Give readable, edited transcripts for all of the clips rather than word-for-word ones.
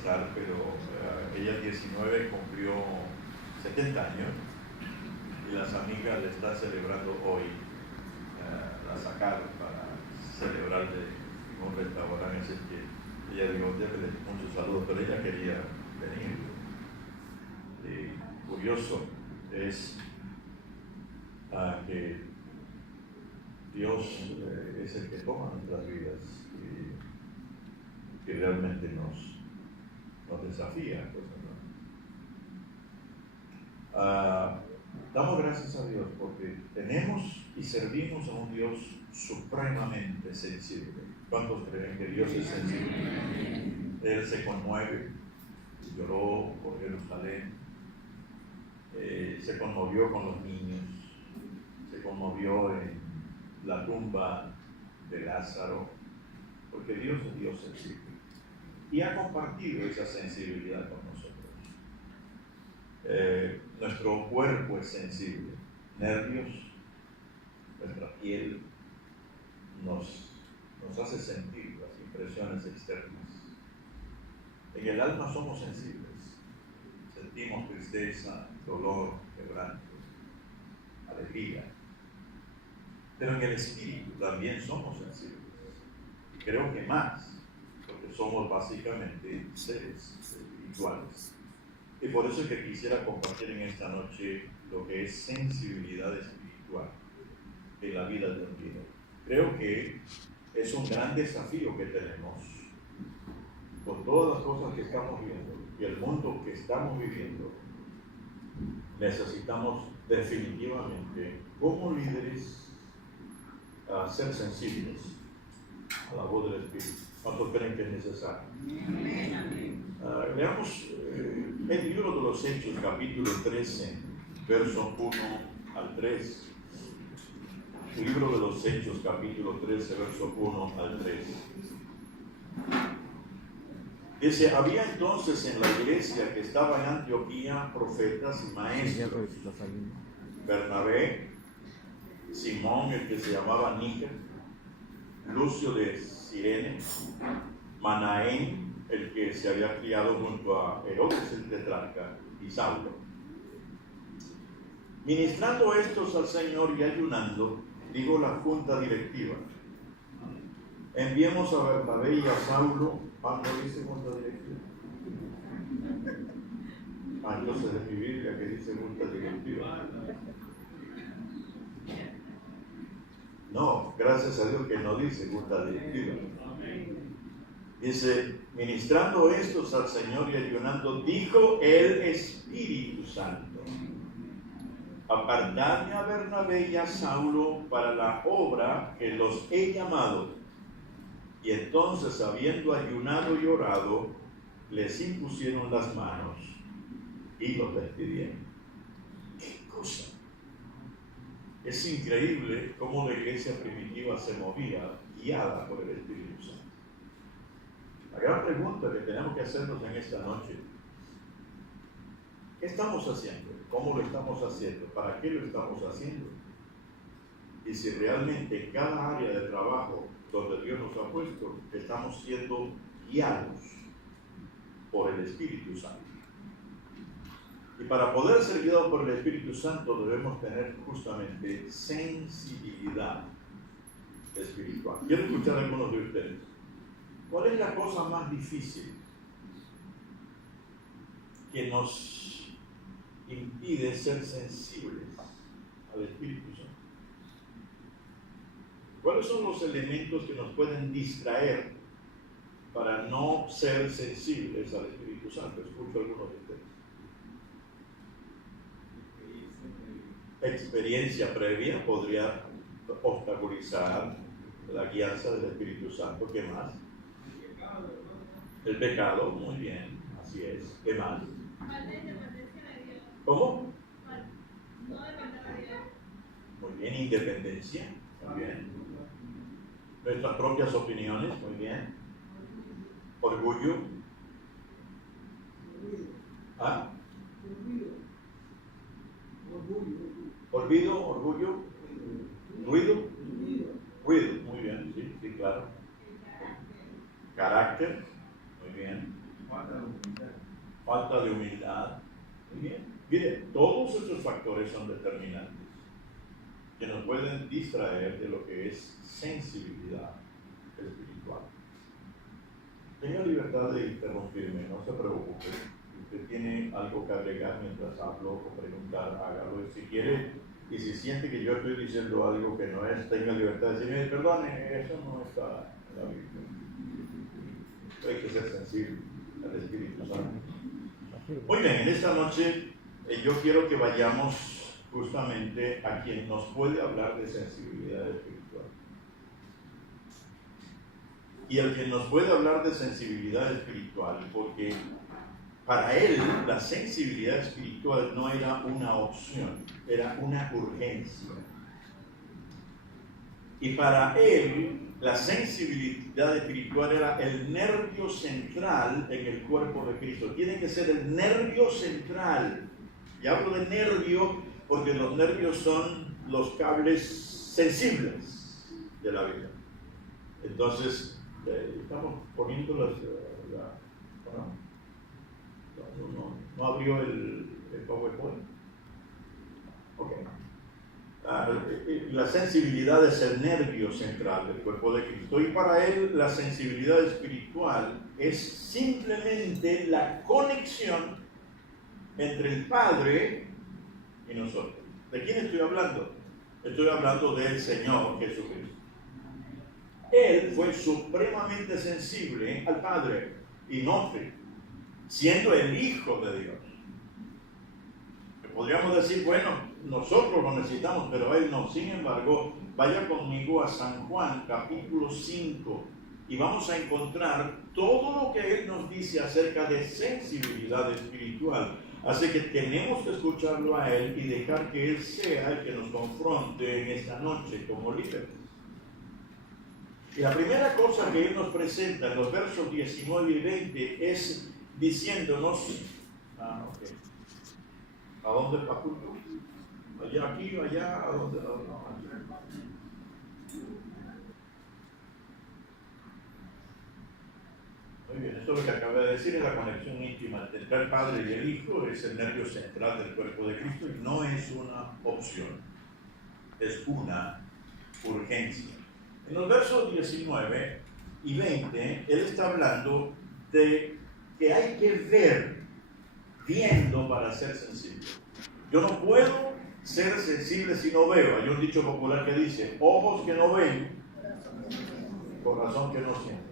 estar, pero ella 19 cumplió 70 años y las amigas le están celebrando hoy. La sacaron para celebrar en un restaurante, así que ella dijo, déjale muchos saludos, pero ella quería venir. Y curioso es que Dios es el que toma nuestras vidas y que realmente nos desafía. Pues, ¿no? Damos gracias a Dios porque tenemos y servimos a un Dios supremamente sensible. ¿Cuántos creen que Dios es sensible? Él se conmueve, lloró por Jerusalén, se conmovió con los niños, se conmovió en la tumba de Lázaro, porque Dios es Dios sensible y ha compartido esa sensibilidad con nosotros. Nuestro cuerpo es sensible, nervios, nuestra piel nos hace sentir las impresiones externas. En el alma somos sensibles, sentimos tristeza, dolor, quebranto, alegría, pero en el espíritu también somos sensibles, y creo que más, porque somos básicamente seres espirituales. Y por eso es que quisiera compartir en esta noche lo que es sensibilidad espiritual en la vida de un líder. Creo que es un gran desafío que tenemos con todas las cosas que estamos viendo y el mundo que estamos viviendo. Necesitamos definitivamente, como líderes, ser sensibles a la voz del Espíritu. ¿Cuántos creen que es necesario? Leamos el libro de los Hechos, capítulo 13, verso 1 al 3. El libro de los Hechos, capítulo 13, verso 1 al 3. Dice, había entonces en la iglesia que estaba en Antioquía profetas y maestros. Bernabé, Simón, el que se llamaba Níger, Lucio de Cirene, Manaén, el que se había criado junto a Herodes el tetrarca, y Saulo. Ministrando estos al Señor y ayunando, digo la junta directiva, enviemos a Bernabé y a Saulo. ¿No dice junta directiva? Entonces es mi Biblia que dice junta directiva. No, gracias a Dios que no dice junta directiva. Dice, ministrando estos al Señor y ayunando, dijo el Espíritu Santo, apartadme a Bernabé y a Saulo para la obra que los he llamado. Y entonces, habiendo ayunado y orado, les impusieron las manos y los despidieron. ¿Qué cosa? Es increíble cómo la iglesia primitiva se movía guiada por el Espíritu Santo. La gran pregunta que tenemos que hacernos en esta noche: ¿qué estamos haciendo? ¿Cómo lo estamos haciendo? ¿Para qué lo estamos haciendo? Y si realmente en cada área de trabajo donde Dios nos ha puesto, estamos siendo guiados por el Espíritu Santo. Y para poder ser guiados por el Espíritu Santo debemos tener justamente sensibilidad espiritual. Quiero escuchar a algunos de ustedes. ¿Cuál es la cosa más difícil que nos impide ser sensibles al Espíritu Santo? ¿Cuáles son los elementos que nos pueden distraer para no ser sensibles al Espíritu Santo? Escucho a algunos de ustedes. Experiencia previa podría obstaculizar la guianza del Espíritu Santo. ¿Qué más? El pecado, muy bien, así es. ¿Qué más? ¿Cómo? No depender de Dios. Muy bien, independencia, muy bien. Nuestras propias opiniones, muy bien. Orgullo. ¿Ah? Olvido, orgullo. Ruido. Ruido, muy bien, sí, claro. Carácter, muy bien. Falta de humildad. Muy bien. Mire, todos estos factores son determinantes que nos pueden distraer de lo que es sensibilidad espiritual. Tenga libertad de interrumpirme, no se preocupe. Si usted tiene algo que agregar mientras hablo o preguntar, hágalo. Si quiere y si siente que yo estoy diciendo algo que no es, tenga libertad de decirme, perdone, eso no está en la Biblia. Hay que ser sensible al Espíritu Santo. Muy bien, en esta noche yo quiero que vayamos justamente a quien nos puede hablar de sensibilidad espiritual. Y el que nos puede hablar de sensibilidad espiritual, porque para él la sensibilidad espiritual no era una opción, era una urgencia. Y para él la sensibilidad espiritual era el nervio central en el cuerpo de Cristo. Tiene que ser el nervio central. Y hablo de nervio porque los nervios son los cables sensibles de la vida. Entonces, estamos poniendo no abrió el PowerPoint. Ok. La sensibilidad es el nervio central del cuerpo de Cristo, y para él la sensibilidad espiritual es simplemente la conexión entre el Padre y nosotros. ¿De quién estoy hablando? Estoy hablando del Señor Jesucristo. Él fue supremamente sensible al Padre, y note, siendo el Hijo de Dios. Podríamos decir, bueno, nosotros lo necesitamos, pero Él no. Sin embargo, vaya conmigo a San Juan, capítulo 5, y vamos a encontrar todo lo que Él nos dice acerca de sensibilidad espiritual. Así que tenemos que escucharlo a Él y dejar que Él sea el que nos confronte en esta noche como líderes. Y la primera cosa que Él nos presenta en los versos 19 y 20 es diciéndonos, ¿a dónde faculto? Allá, aquí, allá, ¿a dónde? No, muy bien, esto lo que acabo de decir es la conexión íntima entre el Padre y el Hijo, es el nervio central del cuerpo de Cristo y no es una opción, es una urgencia. En los versos 19 y 20, Él está hablando de que hay que ver viendo para ser sensible. Yo no puedo ser sensible si no veo. Hay un dicho popular que dice, ojos que no ven, corazón que no siente.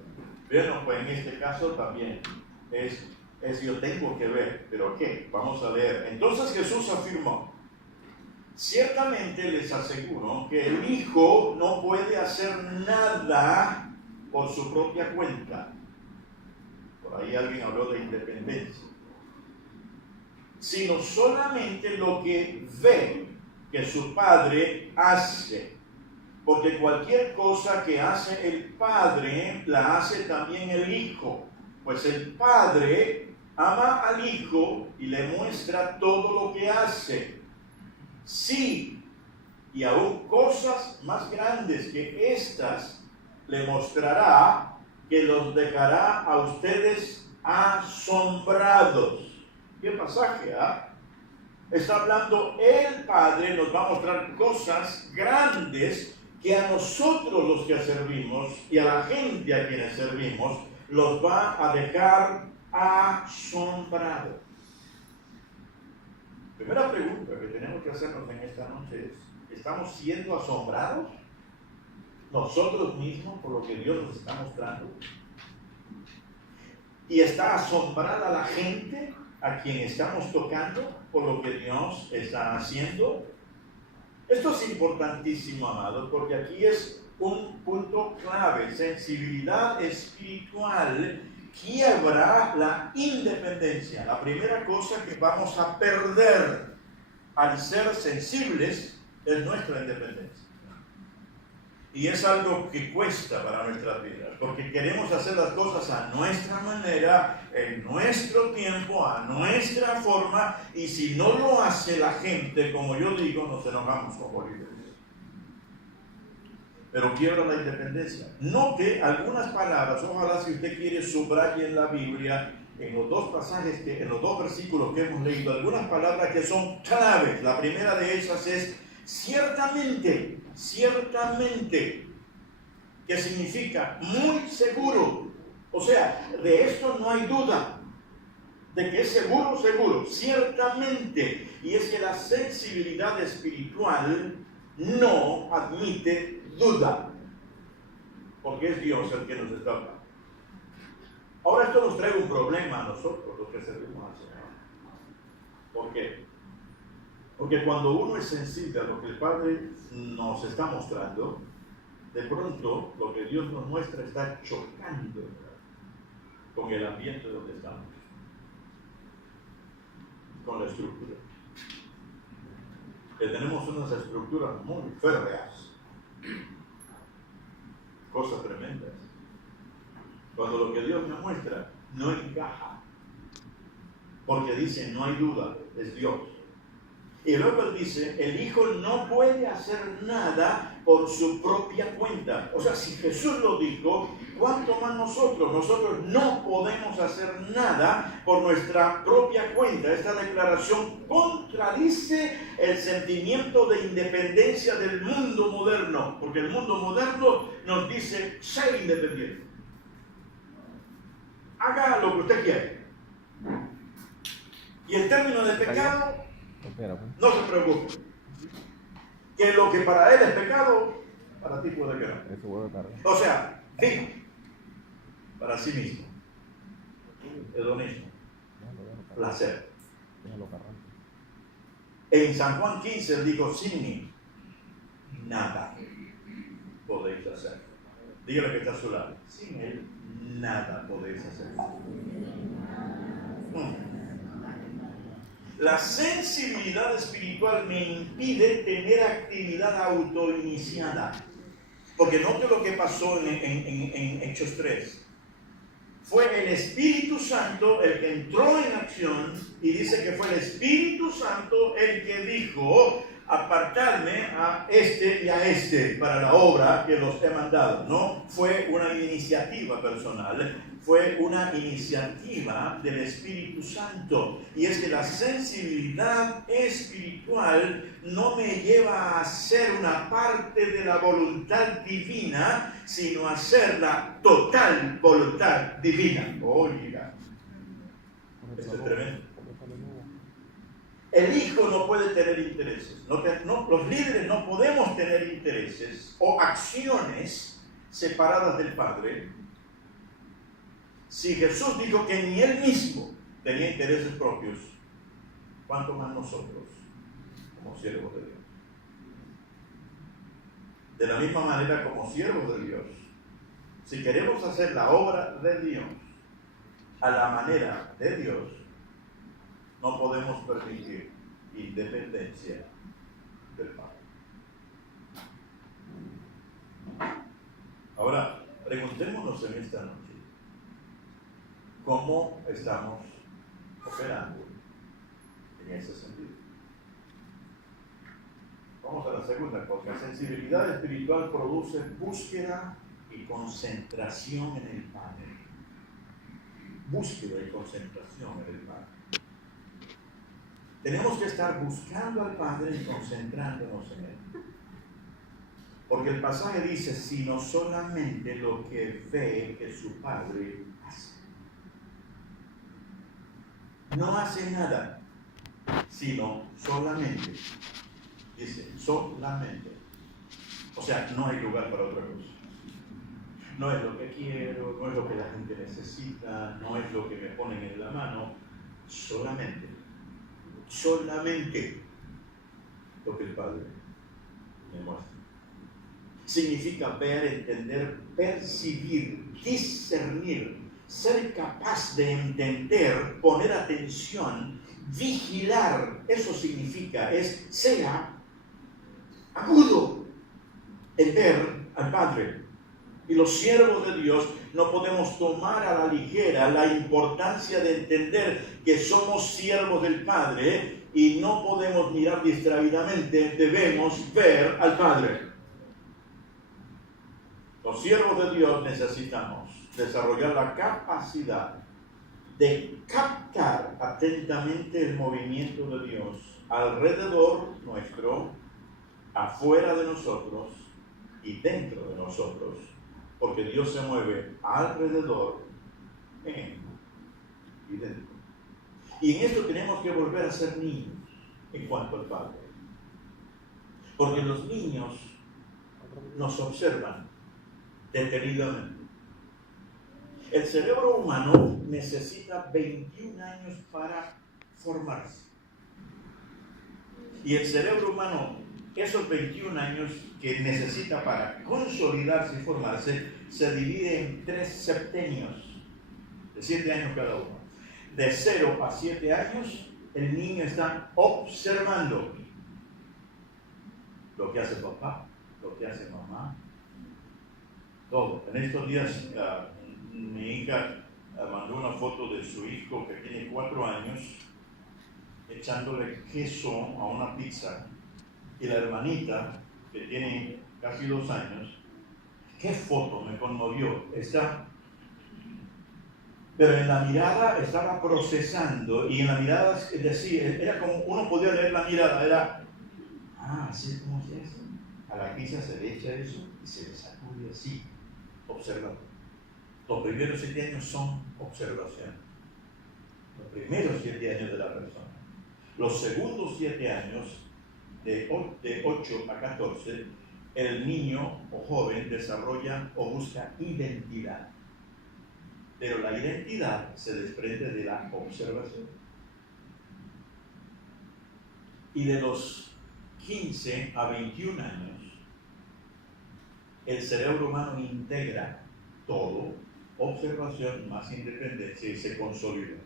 Bueno, pues en este caso también es yo tengo que ver, pero ¿qué? Vamos a leer. Entonces Jesús afirmó, ciertamente les aseguro que el Hijo no puede hacer nada por su propia cuenta. Por ahí alguien habló de independencia. Sino solamente lo que ve que su Padre hace. Porque cualquier cosa que hace el Padre, la hace también el Hijo. Pues el Padre ama al Hijo y le muestra todo lo que hace. Sí, y aún cosas más grandes que estas le mostrará, que los dejará a ustedes asombrados. ¿Qué pasaje? Está hablando el Padre, nos va a mostrar cosas grandes que a nosotros los que servimos y a la gente a quienes servimos los va a dejar asombrados. Primera pregunta que tenemos que hacernos en esta noche es, ¿estamos siendo asombrados nosotros mismos por lo que Dios nos está mostrando? ¿Y está asombrada la gente a quien estamos tocando por lo que Dios está haciendo? Esto es importantísimo, amados, porque aquí es un punto clave. Sensibilidad espiritual quiebra la independencia. La primera cosa que vamos a perder al ser sensibles es nuestra independencia. Y es algo que cuesta para nuestras vidas, porque queremos hacer las cosas a nuestra manera, en nuestro tiempo, a nuestra forma, y si no lo hace la gente, como yo digo, nos enojamos como líderes. Pero quiebra la independencia. Note algunas palabras, ojalá si usted quiere subraye en la Biblia en los dos pasajes, en los dos versículos que hemos leído, algunas palabras que son claves. La primera de ellas es ciertamente, ciertamente, que significa muy seguro. O sea, de esto no hay duda, de que es seguro, seguro, ciertamente. Y es que la sensibilidad espiritual no admite duda, porque es Dios el que nos está hablando. Ahora esto nos trae un problema a nosotros, los que servimos al Señor. ¿Por qué? Porque cuando uno es sensible a lo que el Padre nos está mostrando, de pronto lo que Dios nos muestra está chocando con el ambiente donde estamos, con la estructura. Que tenemos unas estructuras muy férreas, cosas tremendas. Cuando lo que Dios me muestra no encaja, porque dice no hay duda, es Dios. Y luego él dice, el Hijo no puede hacer nada por su propia cuenta. O sea, si Jesús lo dijo, ¿cuánto más nosotros? Nosotros no podemos hacer nada por nuestra propia cuenta. Esta declaración contradice el sentimiento de independencia del mundo moderno, porque el mundo moderno nos dice, sé independiente. Haga lo que usted quiere. Y en términos de pecado, no se preocupe. Que lo que para él es pecado, para ti puede quedar. O sea, fijo, para sí mismo. Hedonismo. Placer. En San Juan 15 él dijo, sin mí, nada podéis hacer. Dígale que está a su lado. Sin él, nada podéis hacer. La sensibilidad espiritual me impide tener actividad autoiniciada. Porque note lo que pasó en Hechos 3. Fue el Espíritu Santo el que entró en acción y dice que fue el Espíritu Santo el que dijo, apartarme a este y a este para la obra que los he mandado. No fue una iniciativa personal, fue una iniciativa del Espíritu Santo. Y es que la sensibilidad espiritual no me lleva a ser una parte de la voluntad divina, sino a ser la total voluntad divina. Oiga, esto es tremendo. El Hijo no puede tener intereses. Los líderes no podemos tener intereses o acciones separadas del Padre. Si Jesús dijo que ni Él mismo tenía intereses propios, ¿cuánto más nosotros, como siervos de Dios? De la misma manera, como siervos de Dios, si queremos hacer la obra de Dios a la manera de Dios, no podemos permitir independencia del Padre. Ahora, preguntémonos en esta noche, ¿cómo estamos operando en ese sentido? Vamos a la segunda cosa. Sensibilidad espiritual produce búsqueda y concentración en el Padre. Búsqueda y concentración en el Padre. Tenemos que estar buscando al Padre y concentrándonos en Él. Porque el pasaje dice, sino solamente lo que ve que su Padre hace. No hace nada, sino solamente. Dice, solamente. O sea, no hay lugar para otra cosa. No es lo que quiero, no es lo que la gente necesita, no es lo que me ponen en la mano. Solamente lo que el Padre me muestra. Significa ver, entender, percibir, discernir, ser capaz de entender, poner atención, vigilar. Eso significa, sea agudo en ver al Padre. Y los siervos de Dios no podemos tomar a la ligera la importancia de entender que somos siervos del Padre y no podemos mirar distraídamente, debemos ver al Padre. Los siervos de Dios necesitamos desarrollar la capacidad de captar atentamente el movimiento de Dios alrededor nuestro, afuera de nosotros y dentro de nosotros, porque Dios se mueve alrededor, en y dentro. Y en esto tenemos que volver a ser niños en cuanto al Padre, porque los niños nos observan detenidamente. El cerebro humano necesita 21 años para formarse. Y el cerebro humano, esos 21 años que necesita para consolidarse y formarse, se divide en 3 septenios, de 7 años cada uno. De 0 a 7 años, el niño está observando lo que hace papá, lo que hace mamá, todo. En estos días, mi hija mandó una foto de su hijo que tiene 4 años echándole queso a una pizza, y la hermanita que tiene casi 2 años, qué foto me conmovió, pero en la mirada estaba procesando, y en la mirada decía, era como uno podía leer la mirada, era, así es como se hace, a la pizza se le echa eso y se le sacude así, observando. Los primeros 7 años son observación. Los primeros 7 años de la persona. Los segundos 7 años, de 8 a 14, el niño o joven desarrolla o busca identidad. Pero la identidad se desprende de la observación. Y de los 15 a 21 años, el cerebro humano integra todo, observación más independencia, y se consolida.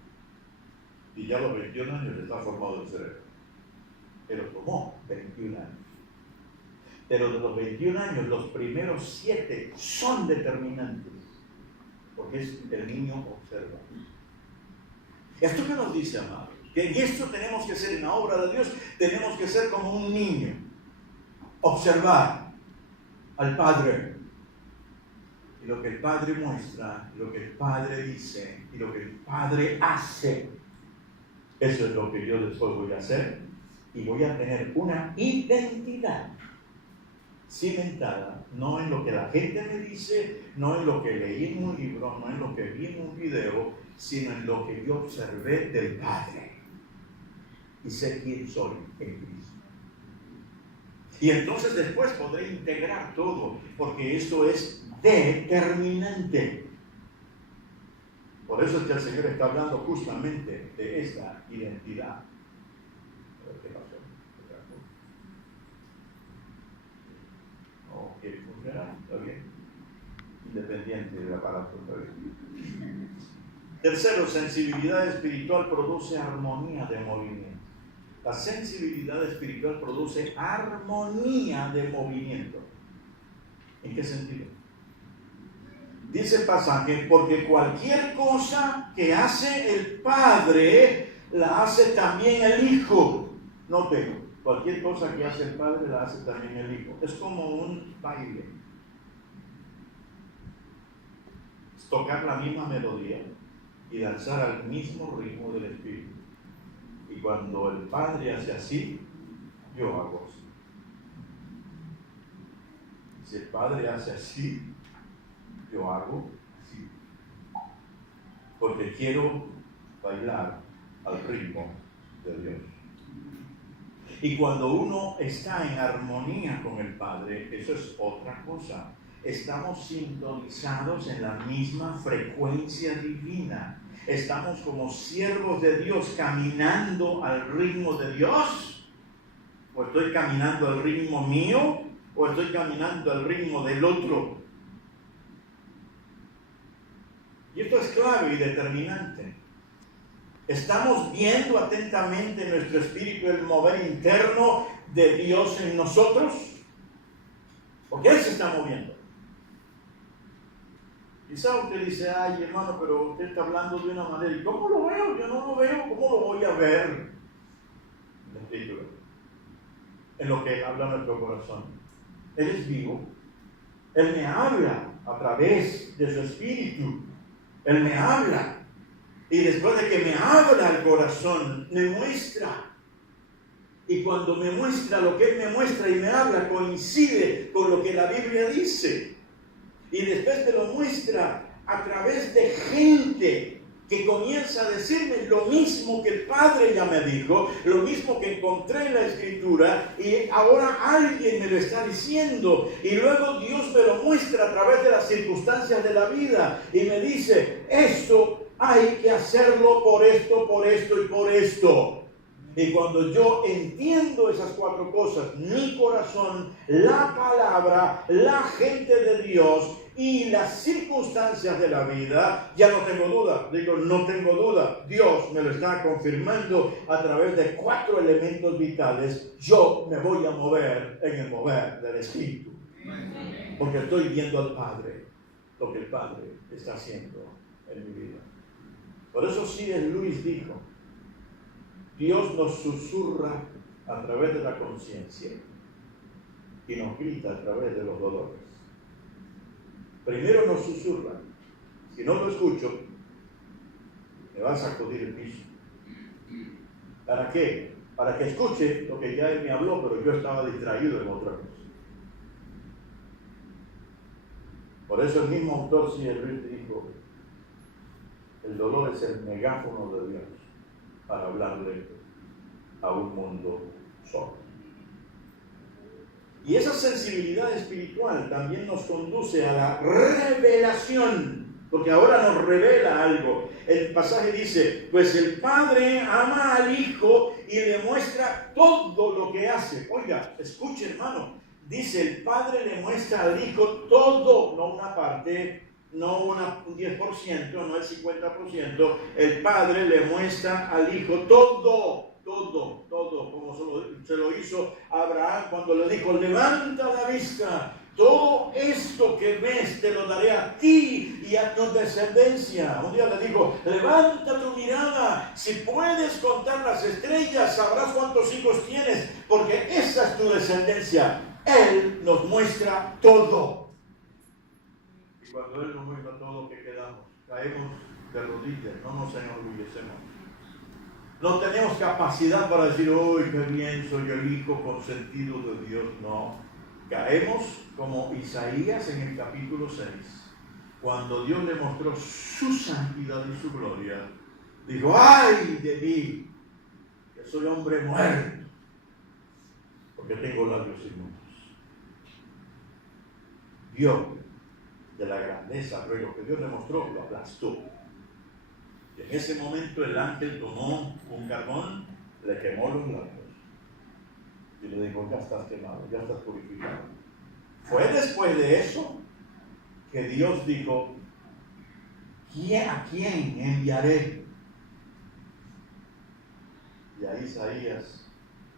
Y ya a los 21 años está formado el cerebro. Pero tomó 21 años. Pero de los 21 años, los primeros 7 son determinantes, porque el niño observa. ¿Esto qué nos dice, amados? Que en esto tenemos que ser, en la obra de Dios, tenemos que ser como un niño. Observar al Padre. Y lo que el Padre muestra, lo que el Padre dice, y lo que el Padre hace, eso es lo que yo después voy a hacer, y voy a tener una identidad cimentada, no en lo que la gente me dice, no en lo que leí en un libro, no en lo que vi en un video, sino en lo que yo observé del Padre. Y sé quién soy en Cristo. Y entonces después podré integrar todo, porque esto es determinante. Por eso es que el Señor está hablando justamente de esta identidad. ¿Qué pasó? No quiere funcionar, está bien. Independiente del aparato, está bien. Tercero, sensibilidad espiritual produce armonía de movimiento. La sensibilidad espiritual produce armonía de movimiento. ¿En qué sentido? Dice el pasaje, porque cualquier cosa que hace el Padre, la hace también el Hijo. Note, cualquier cosa que hace el Padre, la hace también el Hijo. Es como un baile. Es tocar la misma melodía y danzar al mismo ritmo del Espíritu. Y cuando el Padre hace así, yo hago así. Si el Padre hace así, yo hago así. Porque quiero bailar al ritmo de Dios. Y cuando uno está en armonía con el Padre, eso es otra cosa. Estamos sintonizados en la misma frecuencia divina. Estamos como siervos de Dios caminando al ritmo de Dios. ¿O estoy caminando al ritmo mío? ¿O estoy caminando al ritmo del otro? Y esto es clave y determinante. ¿Estamos viendo atentamente en nuestro espíritu el mover interno de Dios en nosotros? Porque Él se está moviendo. Quizá usted dice, ay hermano, pero usted está hablando de una manera. ¿Y cómo lo veo? Yo no lo veo. ¿Cómo lo voy a ver? En el espíritu. En lo que Él habla en nuestro corazón. Él es vivo. Él me habla a través de su espíritu. Él me habla. Y después de que me abra el corazón, me muestra. Y cuando me muestra, lo que Él me muestra y me habla coincide con lo que la Biblia dice. Y después me lo muestra a través de gente que comienza a decirme lo mismo que el Padre ya me dijo, lo mismo que encontré en la Escritura, y ahora alguien me lo está diciendo, y luego Dios me lo muestra a través de las circunstancias de la vida, y me dice, esto hay que hacerlo por esto y por esto. Y cuando yo entiendo esas cuatro cosas, mi corazón, la palabra, la gente de Dios y las circunstancias de la vida, ya no tengo duda. Digo, no tengo duda. Dios me lo está confirmando a través de cuatro elementos vitales. Yo me voy a mover en el mover del Espíritu. Porque estoy viendo al Padre, lo que el Padre está haciendo en mi vida. Por eso C.S. Lewis dijo, Dios nos susurra a través de la conciencia y nos grita a través de los dolores. Primero nos susurra. Si no lo escucho, me va a sacudir el piso. ¿Para qué? Para que escuche lo que ya Él me habló, pero yo estaba distraído en otra cosa. Por eso el mismo autor C.S. Lewis dijo, el dolor es el megáfono de Dios para hablarle a un mundo sordo. Y esa sensibilidad espiritual también nos conduce a la revelación, porque ahora nos revela algo. El pasaje dice, pues el Padre ama al Hijo y le muestra todo lo que hace. Oiga, escuche hermano, dice el Padre le muestra al Hijo todo, no una parte, no un 10%, no el 50%, el Padre le muestra al Hijo todo, como se lo hizo a Abraham cuando le dijo, levanta la vista, todo esto que ves te lo daré a ti y a tu descendencia. Un día le dijo, levanta tu mirada, si puedes contar las estrellas, sabrás cuántos hijos tienes, porque esa es tu descendencia. Él nos muestra todo. Y cuando Él nos muestra todo, ¿qué quedamos? Caemos de rodillas, no nos enorgullecemos. No tenemos capacidad para decir, ¡uy, qué bien, soy el hijo consentido de Dios! No. Caemos como Isaías en el capítulo 6. Cuando Dios le mostró su santidad y su gloria, dijo, ¡ay de mí! Que soy hombre muerto, porque tengo labios inmundos. Dios, de la grandeza, pero lo que Dios le mostró, lo aplastó. Y en ese momento el ángel tomó un carbón, le quemó los labios y le dijo, ya estás quemado, ya estás purificado. Fue después de eso que Dios dijo, ¿a quién enviaré? Y ahí Isaías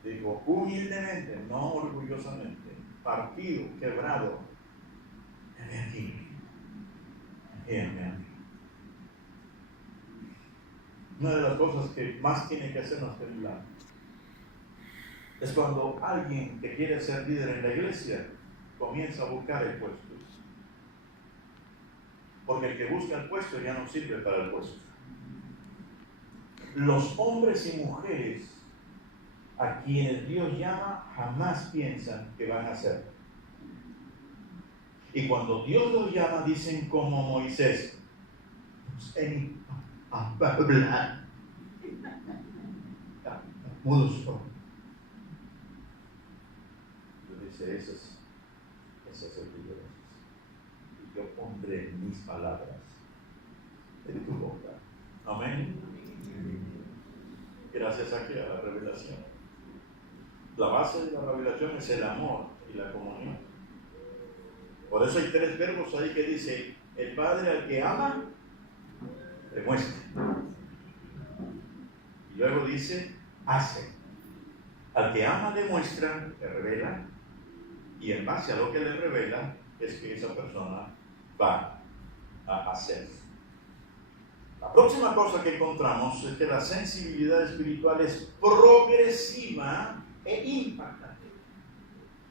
dijo, humildemente, no orgullosamente, partido, quebrado, heme aquí, envíame a mí. Una de las cosas que más tiene que hacernos temblar es cuando alguien que quiere ser líder en la iglesia comienza a buscar el puesto. Porque el que busca el puesto ya no sirve para el puesto. Los hombres y mujeres a quienes Dios llama jamás piensan que van a ser. Y cuando Dios los llama dicen como Moisés, a hablar. Mudos son. Yo dice, ese es el libro. Y yo pondré mis palabras en tu boca. Amén. Gracias a la revelación. La base de la revelación es el amor y la comunión. Por eso hay tres verbos ahí que dice, el Padre al que ama, le muestra. Y luego dice, hace. Al que ama le muestra, le revela, y en base a lo que le revela, es que esa persona va a hacer. La próxima cosa que encontramos es que la sensibilidad espiritual es progresiva e impactante.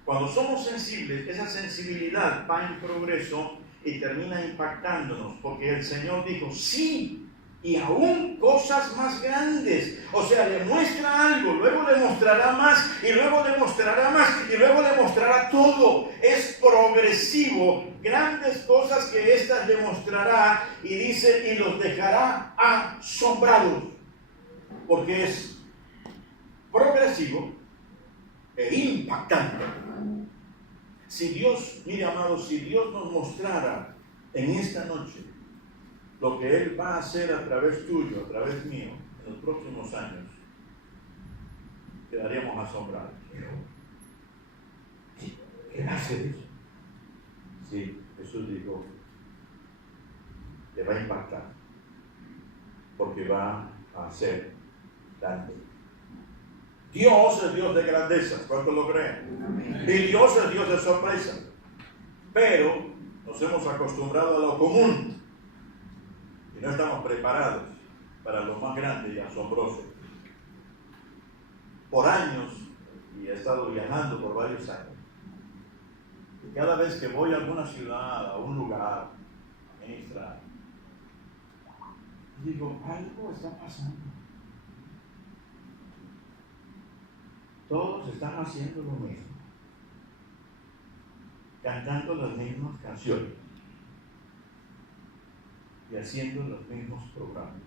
Cuando somos sensibles, esa sensibilidad va en progreso y termina impactándonos, porque el Señor dijo, sí, y aún cosas más grandes. O sea, le muestra algo, luego le mostrará más, y luego le mostrará más, y luego le mostrará todo. Es progresivo, grandes cosas que éstas le mostrará, y dice, y los dejará asombrados, porque es progresivo e impactante. Si Dios, mire amados, si Dios nos mostrara en esta noche lo que Él va a hacer a través tuyo, a través mío, en los próximos años, quedaríamos asombrados. ¿Qué hace eso? Sí, Jesús dijo, te va a impactar, porque va a ser grande. Dios es Dios de grandeza, ¿cuántos lo creen? Y Dios es Dios de sorpresa. Pero nos hemos acostumbrado a lo común y no estamos preparados para lo más grande y asombroso. Por años, y he estado viajando por varios años, y cada vez que voy a alguna ciudad, a un lugar, a ministrar, digo, algo está pasando. Todos están haciendo lo mismo, cantando las mismas canciones y haciendo los mismos programas.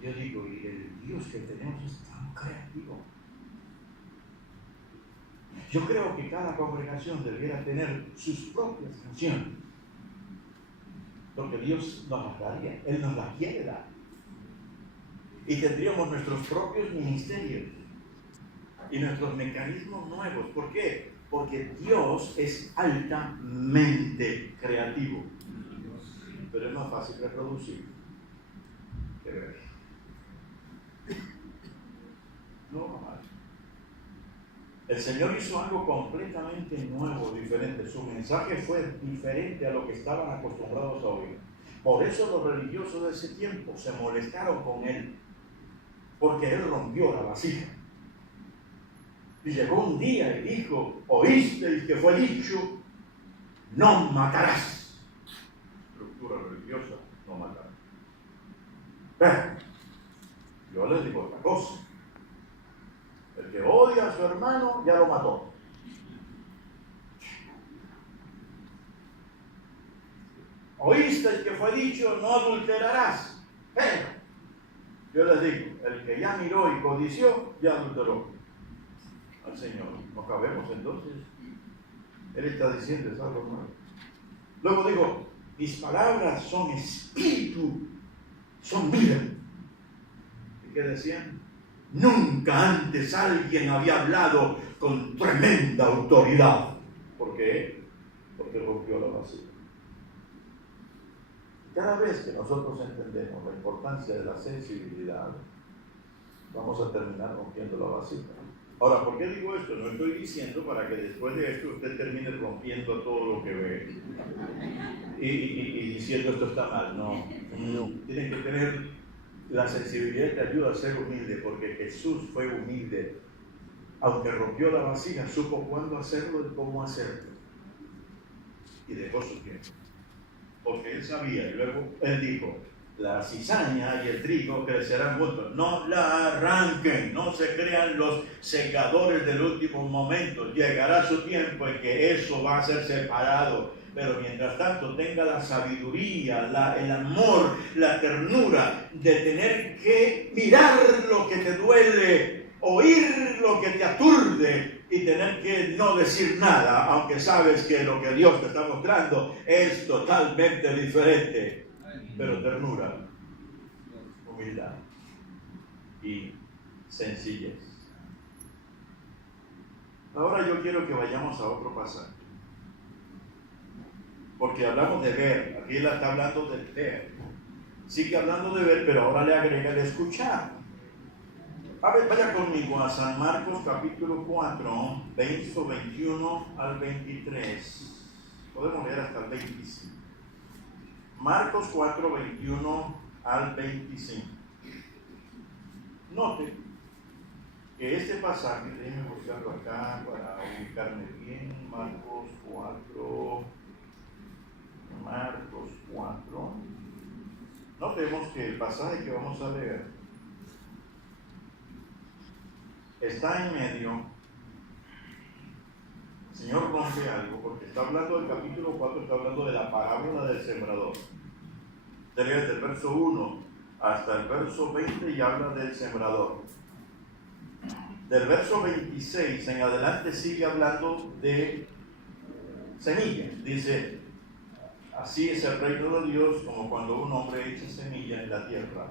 Y yo digo, y el Dios que tenemos es tan creativo. Yo creo que cada congregación debiera tener sus propias canciones, porque Dios nos las daría, Él nos las quiere dar. Y tendríamos nuestros propios ministerios y nuestros mecanismos nuevos. ¿Por qué? Porque Dios es altamente creativo. Pero es más fácil reproducir que ver. No, más. El Señor hizo algo completamente nuevo, diferente. Su mensaje fue diferente a lo que estaban acostumbrados a oír. Por eso los religiosos de ese tiempo se molestaron con Él, porque Él rompió la vasija. Y llegó un día y dijo, oísteis que fue dicho, no matarás. Estructura religiosa, no matarás. Pero yo les digo otra cosa. El que odia a su hermano ya lo mató. Oísteis que fue dicho, no adulterarás. Pero yo les digo, el que ya miró y codició, ya adulteró. Al Señor, no cabemos entonces. Él está diciendo, es algo nuevo. Luego digo, mis palabras son espíritu, son vida. ¿Y qué decían? Nunca antes alguien había hablado con tremenda autoridad. ¿Por qué? Porque rompió la vasija. Cada vez que nosotros entendemos la importancia de la sensibilidad, vamos a terminar rompiendo la vasija. Ahora, ¿por qué digo esto? No estoy diciendo para que después de esto usted termine rompiendo todo lo que ve y diciendo esto está mal. No. Tienen que tener la sensibilidad que ayuda a ser humilde, porque Jesús fue humilde. Aunque rompió la vasija, supo cuándo hacerlo y cómo hacerlo. Y dejó su tiempo. Porque Él sabía, y luego Él dijo, la cizaña y el trigo crecerán juntos, no la arranquen, no se crean los segadores del último momento, llegará su tiempo en que eso va a ser separado, pero mientras tanto tenga la sabiduría, el amor, la ternura de tener que mirar lo que te duele, oír lo que te aturde, y tener que no decir nada, aunque sabes que lo que Dios te está mostrando es totalmente diferente. Pero ternura, humildad y sencillez. Ahora yo quiero que vayamos a otro pasaje. Porque hablamos de ver, aquí él está hablando de ver. Sigue hablando de ver, pero ahora le agrega el escuchar. A ver, vaya conmigo a San Marcos capítulo 4, verso 21 al 23. Podemos leer hasta el 25. Marcos 4, 21 al 25. Note que este pasaje, déjenme buscarlo acá para ubicarme bien. Marcos 4, Notemos que el pasaje que vamos a leer está en medio. El Señor rompe algo, porque está hablando del capítulo 4, está hablando de la parábola del sembrador. Desde el verso 1 hasta el verso 20 y habla del sembrador. Del verso 26 en adelante sigue hablando de semillas. Dice, así es el reino de Dios como cuando un hombre echa semilla en la tierra.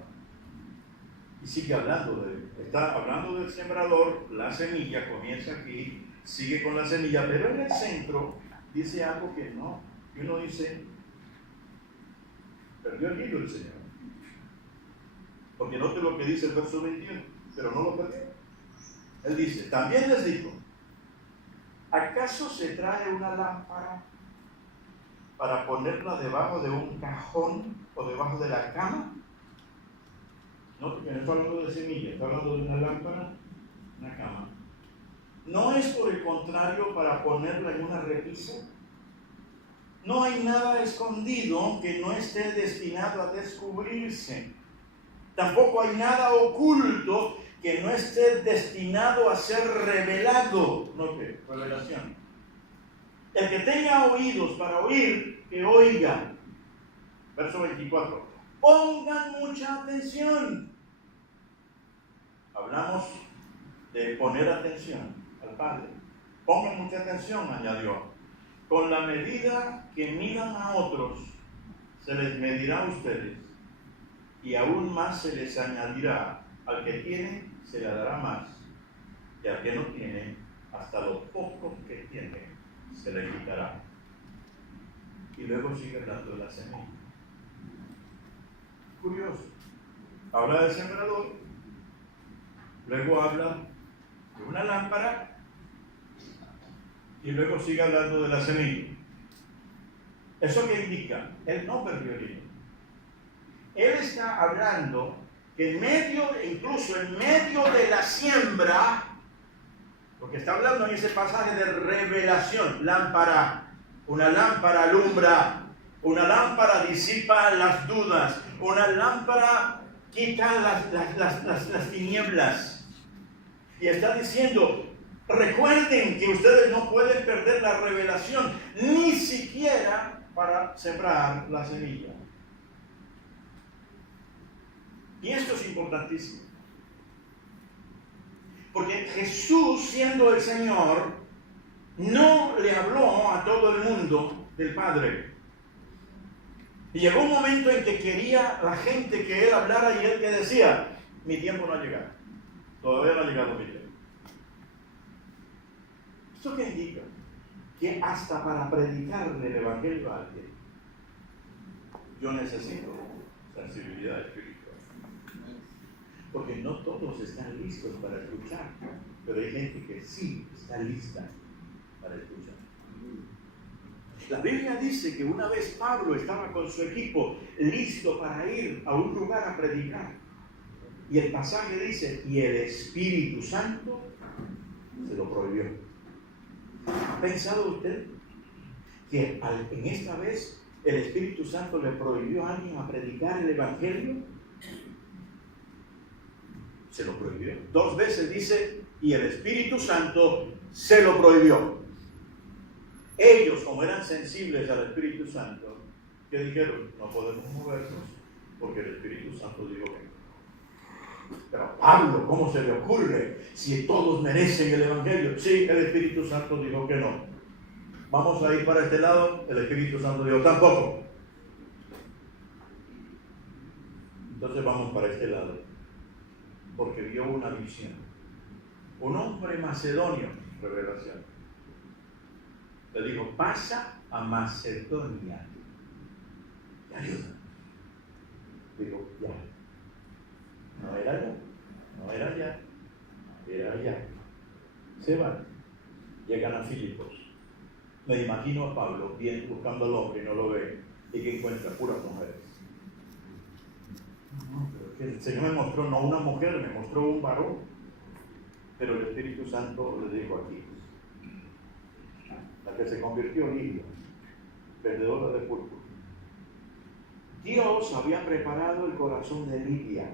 Y sigue hablando está hablando del sembrador, la semilla comienza aquí, sigue con la semilla, pero en el centro dice algo que no, y uno dice, perdió el hilo el Señor. Porque note lo que dice el verso 21, pero no lo perdió. Él dice, también les dijo, ¿acaso se trae una lámpara para ponerla debajo de un cajón o debajo de la cama? No, porque no está hablando de semilla, está hablando de una lámpara, una cama. ¿No es por el contrario para ponerla en una repisa? No hay nada escondido que no esté destinado a descubrirse. Tampoco hay nada oculto que no esté destinado a ser revelado. Note, revelación. El que tenga oídos para oír, que oiga. Verso 24. Pongan mucha atención. Hablamos de poner atención al Padre. Pongan mucha atención, añadió. Con la medida que midan a otros, se les medirá a ustedes, y aún más se les añadirá. Al que tiene, se le dará más, y al que no tiene, hasta lo poco que tiene, se le quitará. Y luego sigue hablando de la semilla. Curioso. Habla del sembrador, luego habla de una lámpara, y luego sigue hablando de la semilla. ¿Eso qué indica? Él no perdió el hilo. Él está hablando que incluso en medio de la siembra, porque está hablando en ese pasaje de revelación, lámpara, una lámpara alumbra, una lámpara disipa las dudas, una lámpara quita las tinieblas. Y está diciendo, recuerden que ustedes no pueden perder la revelación, ni siquiera para sembrar la semilla. Y esto es importantísimo. Porque Jesús, siendo el Señor, no le habló a todo el mundo del Padre. Y llegó un momento en que quería la gente que Él hablara y Él que decía, mi tiempo no ha llegado. Todavía no ha llegado mi tiempo. ¿Esto qué indica? Que hasta para predicarle el Evangelio a alguien, yo necesito sensibilidad espiritual. Porque no todos están listos para escuchar, pero hay gente que sí está lista para escuchar. La Biblia dice que una vez Pablo estaba con su equipo listo para ir a un lugar a predicar. Y el pasaje dice, y el Espíritu Santo se lo prohibió. ¿Ha pensado usted que en esta vez el Espíritu Santo le prohibió a alguien a predicar el Evangelio? Se lo prohibió. 2 veces dice, y el Espíritu Santo se lo prohibió. Ellos, como eran sensibles al Espíritu Santo, que dijeron, no podemos movernos porque el Espíritu Santo dijo que no. Pero Pablo, ¿cómo se le ocurre? Si todos merecen el Evangelio. Sí, el Espíritu Santo dijo que no. Vamos a ir para este lado, el Espíritu Santo dijo tampoco. Entonces vamos para este lado. Porque vio una visión. Un hombre macedonio, revelación, le dijo, pasa a Macedonia. ¿Te ayuda? Digo, ya. No era allá, no era allá, era allá. Se van, llegan a Filipos. Me imagino a Pablo bien buscando al hombre y no lo ve, y que encuentra puras mujeres. El Señor me mostró no una mujer, me mostró un varón, pero el Espíritu Santo le dijo aquí, la que se convirtió en Lidia, vendedora de púrpura. Dios había preparado el corazón de Lidia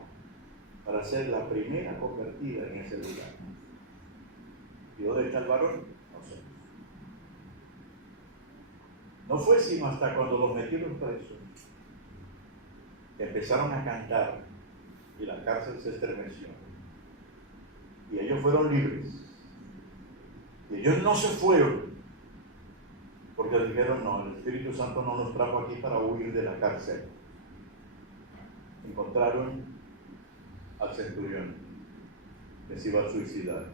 para ser la primera convertida en ese lugar. ¿Y dónde está el varón? No sé. No fue sino hasta cuando los metieron presos que empezaron a cantar y la cárcel se estremeció. Y ellos fueron libres. Y ellos no se fueron porque dijeron, no, el Espíritu Santo no nos trajo aquí para huir de la cárcel. Encontraron al centurión que se iba a suicidar.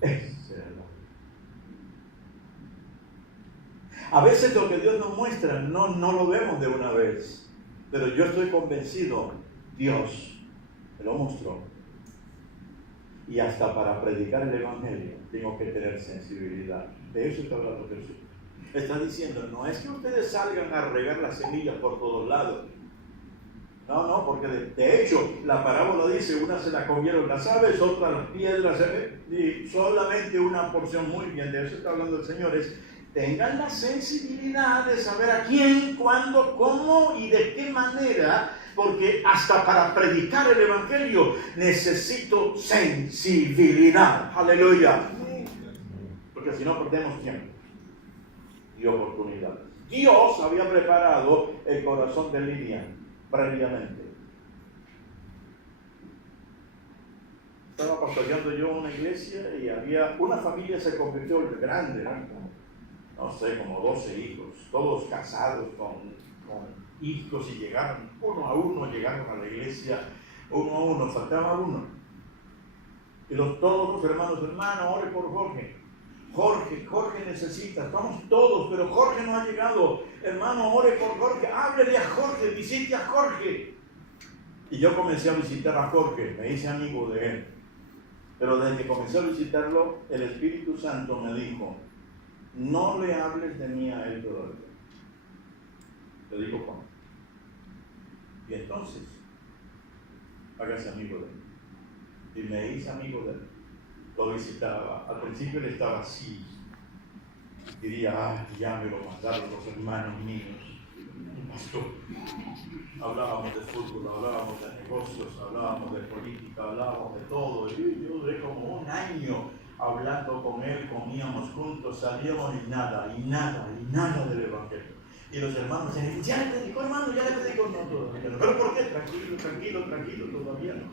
Ese era el hombre. A veces lo que Dios nos muestra no lo vemos de una vez, pero yo estoy convencido, Dios me lo mostró. Y hasta para predicar el Evangelio tengo que tener sensibilidad. De eso está hablando Jesús. Está diciendo, no es que ustedes salgan a regar las semillas por todos lados. No, porque de hecho la parábola dice, una se la comieron las aves, otra las piedras, y solamente una porción. Muy bien, de eso está hablando el Señor. Tengan la sensibilidad de saber a quién, cuándo, cómo y de qué manera, porque hasta para predicar el Evangelio necesito sensibilidad. Aleluya. Porque si no perdemos tiempo y oportunidades. Dios había preparado el corazón de Lidia previamente. Estaba pastoreando yo una iglesia y había una familia se convirtió grande, no sé, como 12 hijos, todos casados con hijos, y llegaron uno a uno, llegaron a la iglesia uno a uno, faltaba uno. Y todos los hermanos, ore por Jorge. Jorge necesita, estamos todos, pero Jorge no ha llegado. Hermano, ore por Jorge, háblele a Jorge, visite a Jorge. Y yo comencé a visitar a Jorge, me hice amigo de él. Pero desde que comencé a visitarlo, el Espíritu Santo me dijo, no le hables de mí a él todavía. Le digo, Juan. Y entonces, hágase amigo de él. Y me hice amigo de él. Lo visitaba. Al principio él estaba así. Diría, ya me lo mandaron los hermanos míos. Pastor. Hablábamos de fútbol, hablábamos de negocios, hablábamos de política, hablábamos de todo. Y yo duré como un año hablando con él, comíamos juntos, salíamos y nada del Evangelio. Y los hermanos decían, ya le predicó, hermano, ya le predicó. No, todavía no. ¿Pero por qué? Tranquilo, todavía no.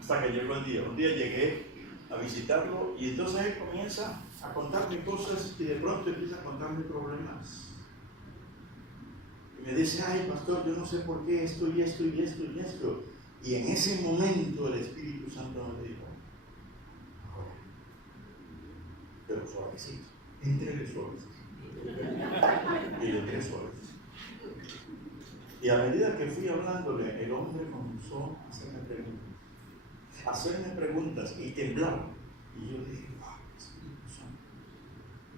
Hasta que llegó el día. Un día llegué a visitarlo y entonces él comienza a contarme cosas y de pronto empieza a contarme problemas. Y me dice, ay pastor, yo no sé por qué esto y esto. Y en ese momento el Espíritu Santo me dijo, ahora, pero suavecito, entrele suavecito. Y le entré suavecito. Y a medida que fui hablándole, el hombre comenzó a hacerme preguntas y temblaba. Y yo dije, wow, Espíritu Santo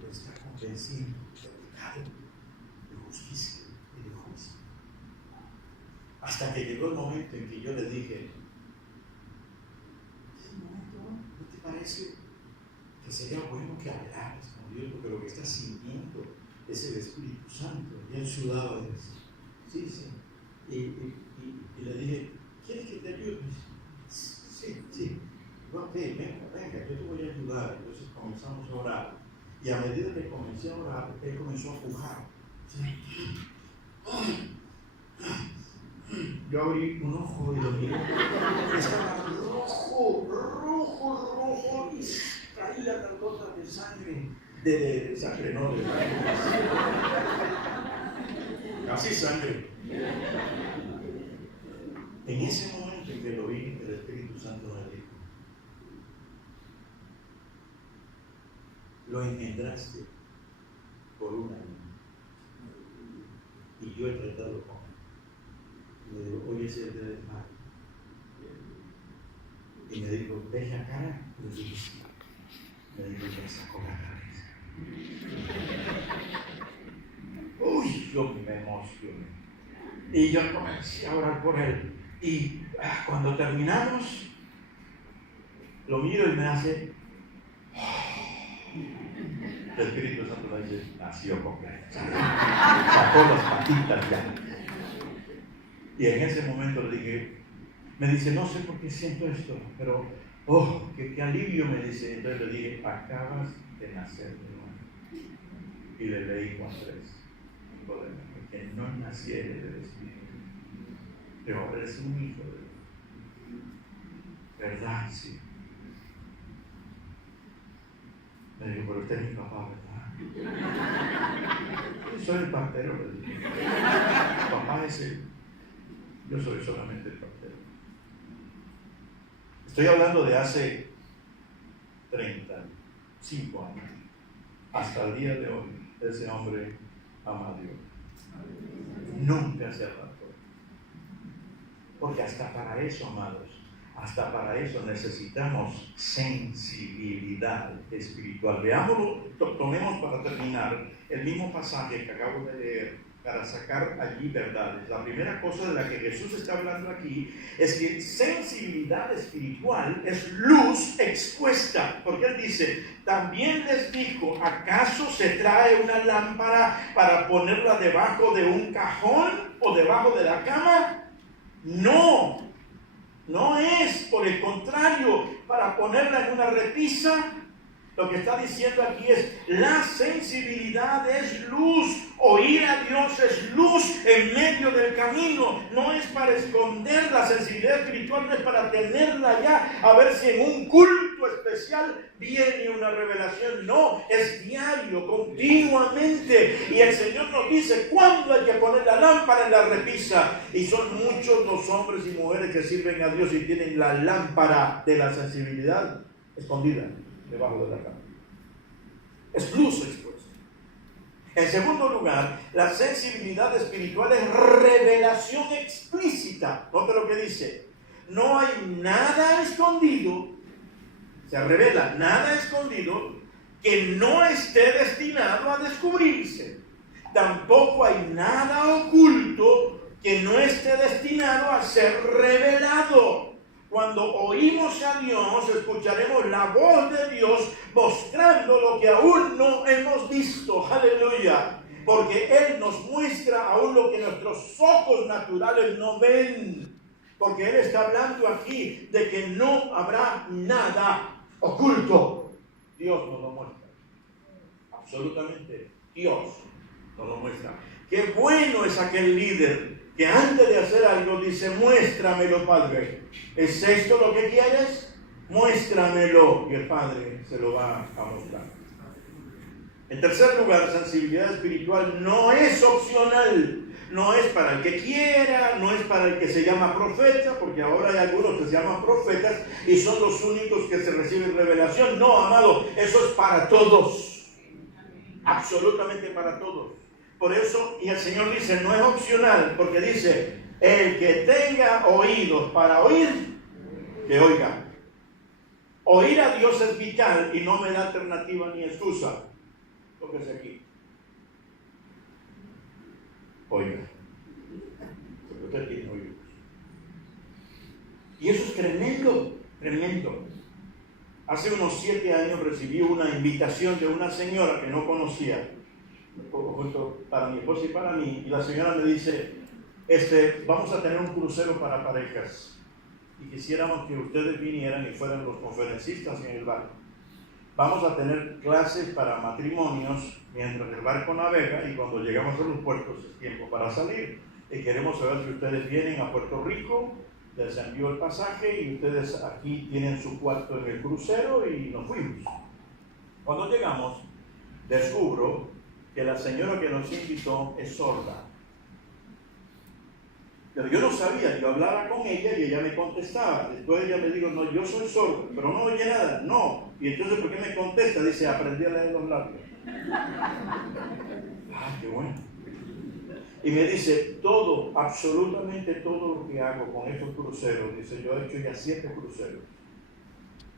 lo está convenciendo de pecado, de justicia y de juicio. Hasta que llegó el momento en que yo le dije, ¿ese momento no te parece que sería bueno que hablaras con Dios? Porque lo que estás sintiendo es el Espíritu Santo. Y él sudaba de eso. Sí. Y le dije, ¿quieres que te ayude? Sí. Ok, venga, yo te voy a ayudar. Entonces comenzamos a orar. Y a medida que comencé a orar, él comenzó a pujar. Yo abrí un ojo y lo miré. Estaba rojo, y caía la gota de sangre. De sangre, no, de lágrimas. Casi sangre. En ese momento en que lo vi, el Espíritu Santo me dijo, lo engendraste por un año. Y yo he tratado con él. Le digo, hoy es el día del mal. Y me dijo, ¿ves la cara? Le dije, sí. Me dijo, me sacó la cabeza. Uy, yo me emocioné. Y yo comencé a orar por él. Y cuando terminamos, lo miro y me hace... El Espíritu Santo le dice, nació completo. Sacó las patitas ya. Y en ese momento le dije, me dice, no sé por qué siento esto, pero, qué alivio, me dice. Entonces le dije, acabas de nacer de nuevo. Y le leí Juan 3. Que no naciere del Espíritu, pero ahora eres un hijo de Dios. ¿Verdad? Sí. Me dijo, pero usted es mi papá, ¿verdad? Yo soy el partero, le dije. Papá es él. Yo soy solamente el partero. Estoy hablando de hace 35 años. Hasta el día de hoy, ese hombre ama a Dios. Nunca se apartó. Porque hasta para eso, amados, hasta para eso necesitamos sensibilidad espiritual. Veámoslo, tomemos para terminar el mismo pasaje que acabo de leer para sacar allí verdades. La primera cosa de la que Jesús está hablando aquí es que sensibilidad espiritual es luz expuesta, porque Él dice, también les dijo, ¿acaso se trae una lámpara para ponerla debajo de un cajón o debajo de la cama? No, no es, por el contrario, para ponerla en una repisa. Lo que está diciendo aquí es, la sensibilidad es luz, oír a Dios es luz en medio del camino, no es para esconder la sensibilidad espiritual, no es para tenerla ya, a ver si en un culto especial viene una revelación, no, es diario, continuamente, y el Señor nos dice cuándo hay que poner la lámpara en la repisa, y son muchos los hombres y mujeres que sirven a Dios y tienen la lámpara de la sensibilidad escondida debajo de la cama. Es luz expuesta. En segundo lugar, la sensibilidad espiritual es revelación explícita. Nota lo que dice. No hay nada escondido, se revela nada escondido que no esté destinado a descubrirse. Tampoco hay nada oculto que no esté destinado a ser revelado. Cuando oímos a Dios, escucharemos la voz de Dios mostrando lo que aún no hemos visto. Aleluya. Porque Él nos muestra aún lo que nuestros ojos naturales no ven. Porque Él está hablando aquí de que no habrá nada oculto. Dios nos lo muestra. Absolutamente. Dios nos lo muestra. Qué bueno es aquel líder que antes de hacer algo dice, muéstramelo, Padre. ¿Es esto lo que quieres? Muéstramelo. Y el Padre se lo va a mostrar. En tercer lugar, sensibilidad espiritual no es opcional. No es para el que quiera, no es para el que se llama profeta, porque ahora hay algunos que se llaman profetas y son los únicos que se reciben revelación. No, amado, eso es para todos. Absolutamente para todos. Por eso, y el Señor dice, no es opcional, porque dice, el que tenga oídos para oír, que oiga. Oír a Dios es vital y no me da alternativa ni excusa. Tóquese aquí. Oiga. Porque usted tiene oídos. Y eso es tremendo, tremendo. Hace unos 7 años recibí una invitación de una señora que no conocía, junto para mi esposa y para mí, y la señora me dice, vamos a tener un crucero para parejas y quisiéramos que ustedes vinieran y fueran los conferencistas en el barco. Vamos a tener clases para matrimonios mientras el barco navega y cuando llegamos a los puertos es tiempo para salir. Y queremos saber si ustedes vienen a Puerto Rico, les envió el pasaje y ustedes aquí tienen su cuarto en el crucero y nos fuimos. Cuando llegamos, descubro que la señora que nos invitó es sorda. Pero yo no sabía, yo hablaba con ella y ella me contestaba. Después ella me dijo, no, yo soy sordo, pero no oye nada, no. Y entonces, ¿por qué me contesta? Dice, aprendí a leer los labios. Ah, qué bueno. Y me dice, todo, absolutamente todo lo que hago con estos cruceros, dice, yo he hecho ya 7 cruceros,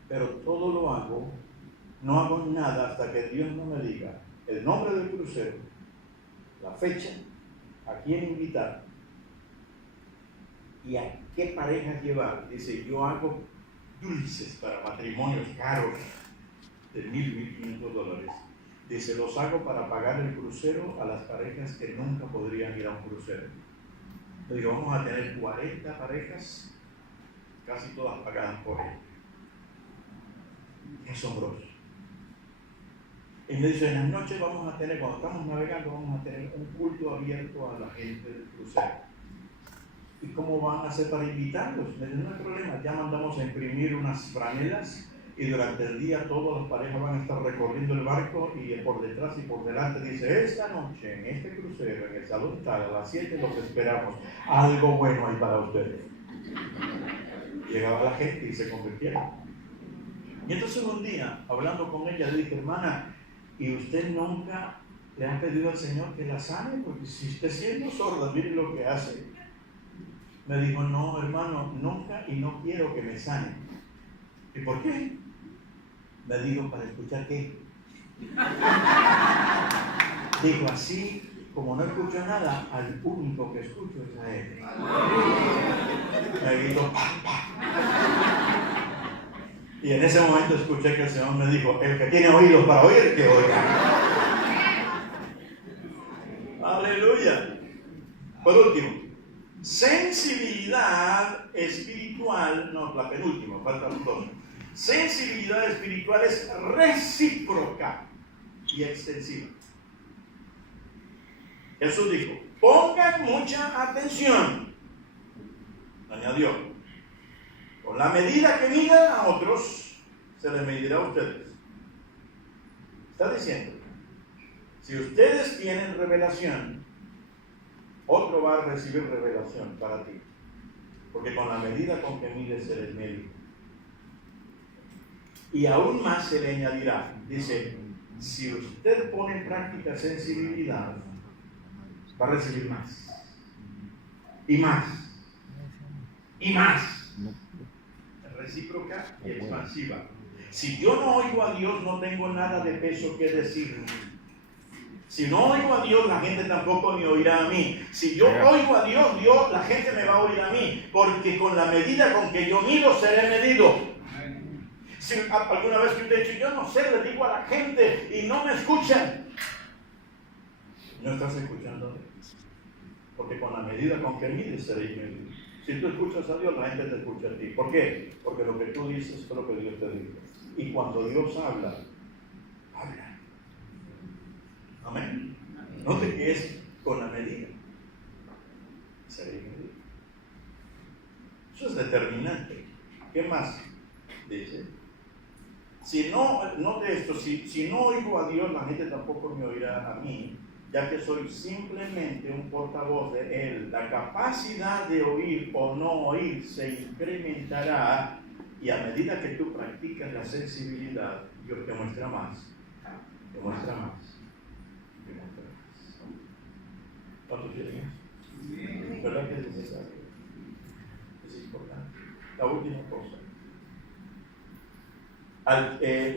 pero todo lo hago, no hago nada hasta que Dios no me diga el nombre del crucero, la fecha, a quién invitar y a qué pareja llevar. Dice, yo hago dulces para matrimonios caros de $1,000, $1,500. Dice, los hago para pagar el crucero a las parejas que nunca podrían ir a un crucero. Le digo, vamos a tener 40 parejas, casi todas pagadas por él. Qué asombroso. Y me dice, en las noches vamos a tener, cuando estamos navegando, vamos a tener un culto abierto a la gente del crucero. ¿Y cómo van a hacer para invitarlos? Me dice, no hay problema, ya mandamos a imprimir unas franelas y durante el día todas las parejas van a estar recorriendo el barco y por detrás y por delante dice, esta noche en este crucero, en el salón tal, a las 7 los esperamos, algo bueno hay para ustedes. Llegaba la gente y se convirtieron. Y entonces un día, hablando con ella, le dije, hermana, ¿y usted nunca le ha pedido al Señor que la sane? Porque si usted siendo sorda, mire lo que hace. Me dijo, no, hermano, nunca y no quiero que me sane. ¿Y por qué? Me dijo, ¿para escuchar qué? Digo, así, como no escucho nada, al único que escucho es a él. Me gritó, ¡pam, pam! Y en ese momento escuché que el Señor me dijo, el que tiene oídos para oír, que oiga. Aleluya. Por último, sensibilidad espiritual, no, la penúltima, faltan dos. Sensibilidad espiritual es recíproca y extensiva. Jesús dijo, pongan mucha atención. Añadió, con la medida que midan a otros, se les medirá a ustedes. Está diciendo, si ustedes tienen revelación, otro va a recibir revelación para ti. Porque con la medida con que mides se les mide. Y aún más se le añadirá. Dice, si usted pone en práctica sensibilidad, va a recibir más. Y más. Y más. Recíproca y expansiva. Si yo no oigo a Dios, no tengo nada de peso que decir. Si no oigo a Dios, la gente tampoco me oirá a mí. Si yo oigo a Dios, la gente me va a oír a mí. Porque con la medida con que yo mido, seré medido. Si alguna vez que usted dice, yo no sé, le digo a la gente y no me escuchan. No estás escuchando. Porque con la medida con que mides, seré medido. Si tú escuchas a Dios, la gente te escucha a ti. ¿Por qué? Porque lo que tú dices es lo que Dios te dice. Y cuando Dios habla, habla. Amén. Note que es con la medida. Seré medido. Eso es determinante. ¿Qué más dice? Si no, note esto, si no oigo a Dios, la gente tampoco me oirá a mí, ya que soy simplemente un portavoz de Él. La capacidad de oír o no oír se incrementará y a medida que tú practicas la sensibilidad, Dios te muestra más, te muestra más, te muestra más. ¿Cuántos quieren eso? ¿Verdad que es necesario? Es importante. La última cosa.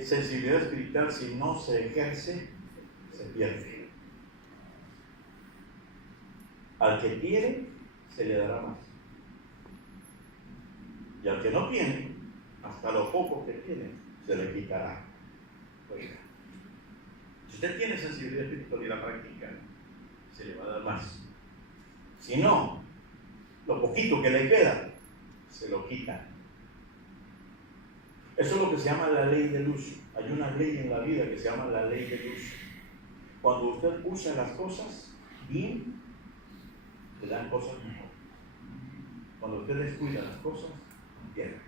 Sensibilidad espiritual, si no se ejerce, se pierde. Al que tiene, se le dará más. Y al que no tiene, hasta lo poco que tiene, se le quitará. Oiga, si usted tiene sensibilidad espiritual y la practica, se le va a dar más. Si no, lo poquito que le queda, se lo quita. Eso es lo que se llama la ley del uso. Hay una ley en la vida que se llama la ley del uso. Cuando usted usa las cosas bien, le dan cosas mejor. Cuando usted descuida las cosas, pierde.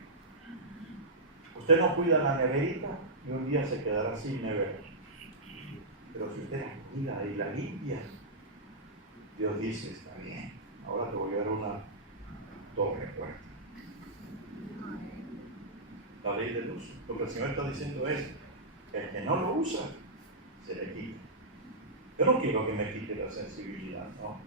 Usted no cuida la neverita y un día se quedará sin nevera. Pero si usted la cuida y la limpia, Dios dice, está bien, ahora te voy a dar una doble puerta. La ley del uso. Lo que el Señor está diciendo es, el que no lo usa, se le quita. Yo no quiero que me quite la sensibilidad, no.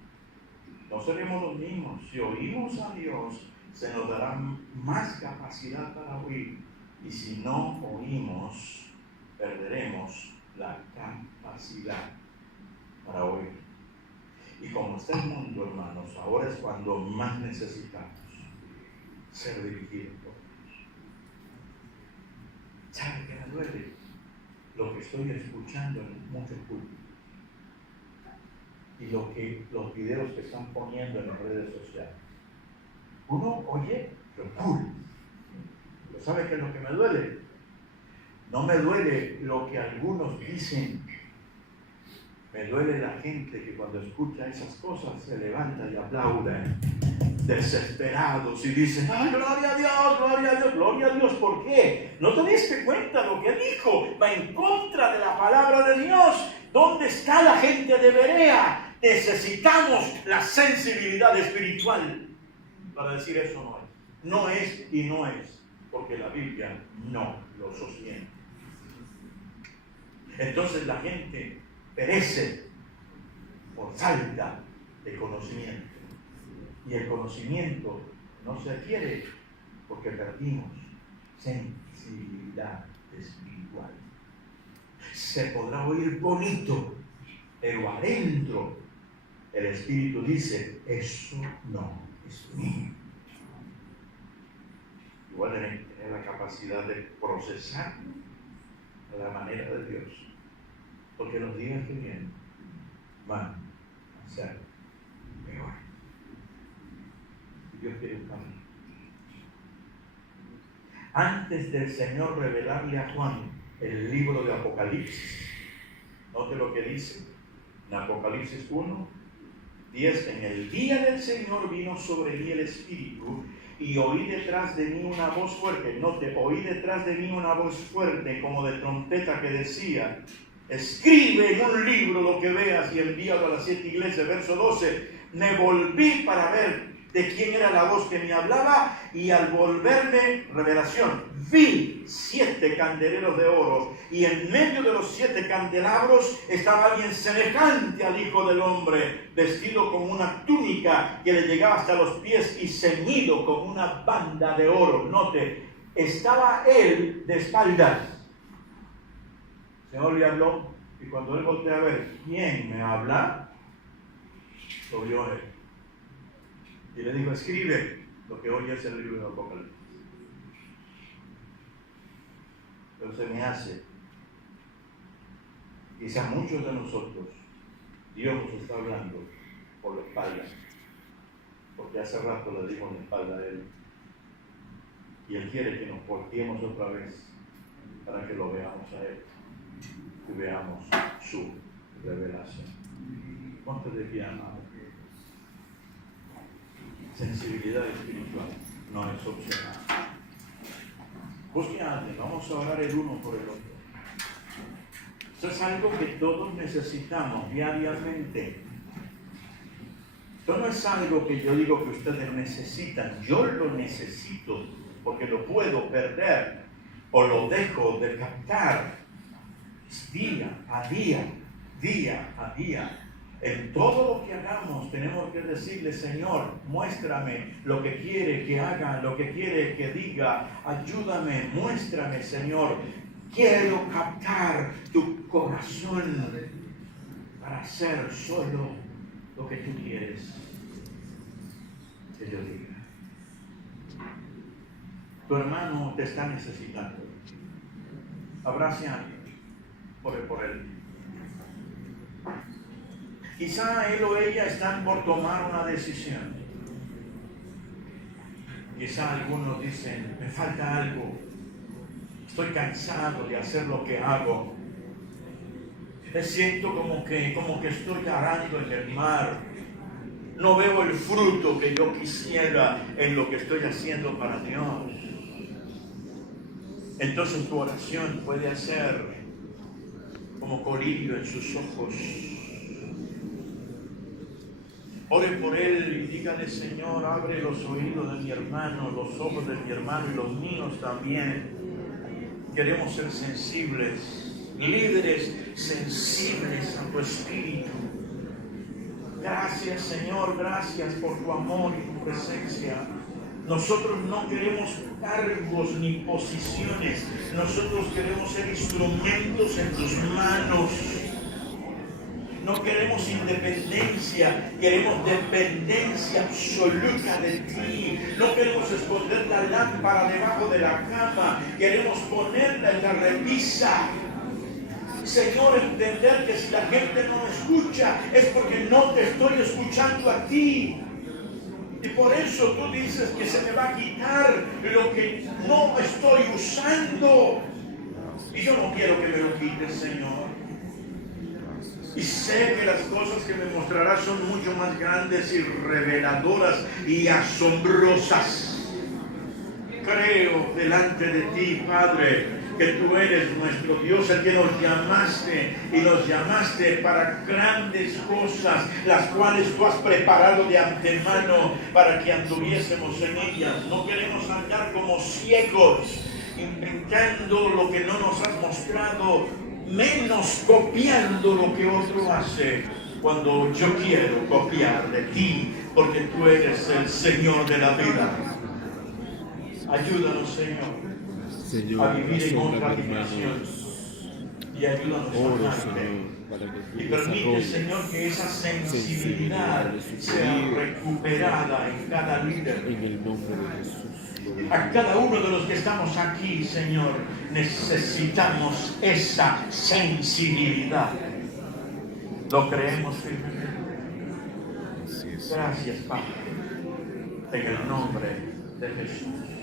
No seremos los mismos. Si oímos a Dios, se nos dará más capacidad para oír. Y si no oímos, perderemos la capacidad para oír. Y como está el mundo, hermanos, ahora es cuando más necesitamos ser dirigidos por Dios. ¿Sabe qué me duele? lo que estoy escuchando en muchos cultos y los videos que están poniendo en las redes sociales. Uno oye locura. ¿Pero sabe qué es lo que me duele? No me duele lo que algunos dicen. Me duele la gente que cuando escucha esas cosas se levanta y aplaude, desesperados, y dicen: ¡ay, gloria a Dios, gloria a Dios! ¡Gloria a Dios! ¿Por qué? ¿No te diste cuenta lo que dijo? Va en contra de la palabra de Dios. ¿Dónde está la gente de Berea? Necesitamos la sensibilidad espiritual para decir eso no es. No es y no es, porque la Biblia no lo sostiene. Entonces la gente perece por falta de conocimiento. Y el conocimiento no se adquiere porque perdimos sensibilidad espiritual. Se podrá oír bonito, pero adentro el Espíritu dice: eso no es mío. Igual tener la capacidad de procesar a la manera de Dios, porque los días que vienen van a ser peor. Y Dios quiere un cambio. Antes del Señor revelarle a Juan el libro de Apocalipsis, note lo que dice en Apocalipsis 1:10: en el día del Señor vino sobre mí el Espíritu, y oí detrás de mí una voz fuerte. Note, oí detrás de mí una voz fuerte como de trompeta que decía: escribe en un libro lo que veas y envíalo a las 7 iglesias. Verso 12: me volví para ver de quién era la voz que me hablaba, y al volverme, revelación, vi 7 candeleros de oro, y en medio de los 7 candelabros estaba alguien semejante al Hijo del Hombre, vestido con una túnica que le llegaba hasta los pies y ceñido con una banda de oro. Note, estaba él de espaldas. El Señor le habló, y cuando él voltea a ver quién me habla, lo vio él. Y le digo: escribe lo que hoy es el libro de Apocalipsis. Pero se me hace, quizá muchos de nosotros, Dios nos está hablando por la espalda, porque hace rato le dimos la espalda a Él, y Él quiere que nos volteemos otra vez para que lo veamos a Él y veamos su revelación. Ponte de pie, amado. Sensibilidad espiritual no es opcional. Busque a alguien, vamos a orar el uno por el otro. Eso es algo que todos necesitamos diariamente. Esto no es algo que yo digo que ustedes necesitan, yo lo necesito porque lo puedo perder o lo dejo de captar. Es día a día, día a día. En todo lo que hagamos tenemos que decirle: Señor, muéstrame lo que quiere que haga, lo que quiere que diga. Ayúdame, muéstrame, Señor. Quiero captar tu corazón para hacer solo lo que tú quieres que yo diga. Tu hermano te está necesitando. Abrace a alguien, ore por él. Quizá él o ella están por tomar una decisión. Quizá algunos dicen: me falta algo, estoy cansado de hacer lo que hago, me siento como que estoy arando en el mar, no veo el fruto que yo quisiera en lo que estoy haciendo para Dios. Entonces tu oración puede hacer como colirio en sus ojos. Ore por él y dígale: Señor, abre los oídos de mi hermano, los ojos de mi hermano y los míos también. Queremos ser sensibles, líderes sensibles a tu espíritu. Gracias, Señor, gracias por tu amor y tu presencia. Nosotros no queremos cargos ni posiciones, nosotros queremos ser instrumentos en tus manos. No queremos independencia, queremos dependencia absoluta de ti. No queremos esconder la lámpara debajo de la cama, queremos ponerla en la repisa. Señor, entender que si la gente no me escucha es porque no te estoy escuchando a ti. Y por eso tú dices que se me va a quitar lo que no estoy usando. Y yo no quiero que me lo quites, Señor. Y sé que las cosas que me mostrarás son mucho más grandes y reveladoras y asombrosas. Creo delante de ti, Padre, que tú eres nuestro Dios, el que nos llamaste y nos llamaste para grandes cosas, las cuales tú has preparado de antemano para que anduviésemos en ellas. No queremos andar como ciegos, inventando lo que no nos has mostrado, menos copiando lo que otro hace, cuando yo quiero copiar de ti, porque tú eres el Señor de la vida. Ayúdanos, Señor, a vivir en otra dimensión, y ayúdanos a amarte. Y permite, Señor, que esa sensibilidad sea recuperada en cada líder. En el nombre de Jesús. A cada uno de los que estamos aquí, Señor, necesitamos esa sensibilidad. Lo creemos firmemente. Gracias, Padre, en el nombre de Jesús.